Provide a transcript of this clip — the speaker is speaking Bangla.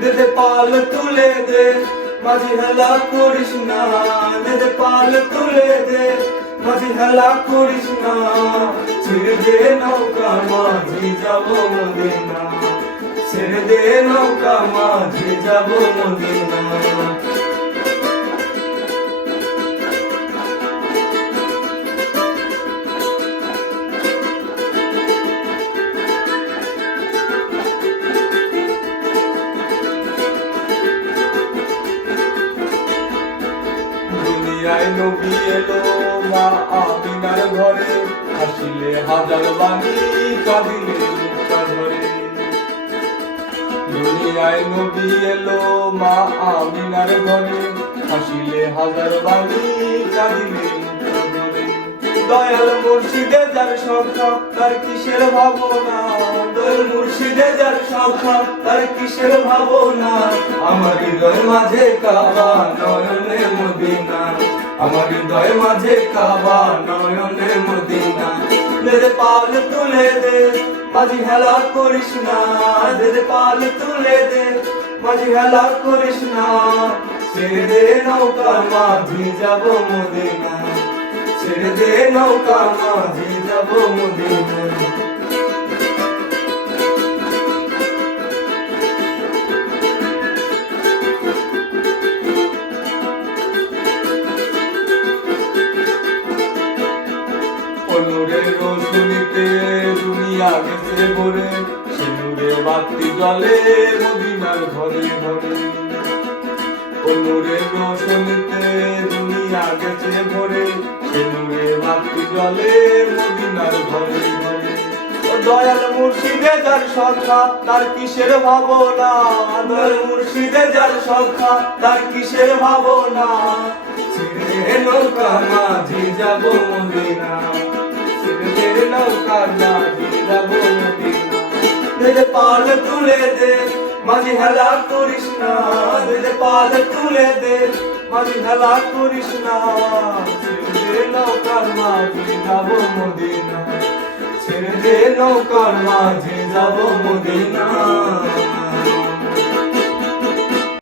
দে পাল তুলে দে মাঝি হেলা করিস না, দে পাল তুলে দে মাঝি হেলা করিস না। ছেড়ে দে নৌকা মাঝি যাব মদিনা, ছেড়ে দে নৌকা মাঝি যাব মদিনা। দুনিয়ায় নবী এলো মা আমিনার ঘরে, হাসিলে হাজার বাণী কাঁদিলে মুক্তা ধরে। দুনিয়ায় নবী এলো মা আমিনার ঘরে, হাসিলে হাজার বাণী কাঁদিলে মুক্তা ধরে। দয়াল মুর্শিদে যার সখা তার কিসের ভাবনা, দয়াল মুর্শিদে যার সখা তার কিসের ভাবনা। আমার হৃদয় মাঝে কাবা নয়নে মদিনা, আমার হৃদয় মাঝে কাবা নয়নে মদিনা। দে পাল তুলে দে মাঝি হেলা করিস না, দে পাল তুলে দে মাঝি হেলা করিস না। ছেড়ে দে নৌকা মাঝি যাব মদিনা, ছেড়ে দে নৌকা মাঝি যাব মদিনা। নূরের রোশনীতে দুনিয়া গেছে ভরে, সে নূরে বাতি জ্বলে মদিনার ঘরে ঘরে। ও নূরের রোশনীতে দুনিয়া গেছে ভরে, সে নূরে বাতি জ্বলে মদিনার ঘরে ঘরে। ও দয়াল মুর্শিদে যার সখা তার কিসের ভাবনা, দয়াল মুর্শিদে যার সখা তার কিসের ভাবনা। ছেড়ে নৌকা মাঝি যাব মদিনা, নৌকা মাঝি যাব মদিনা। দে পাল তুলে দে মাঝি হেলা করিস না, দে পাল তুলে দে মাঝি হেলা করিস না। ছেড়ে দে নৌকার মাঝি যাব মদিনা, ছেড়ে দে নৌকার মাঝি যাব মদিনা।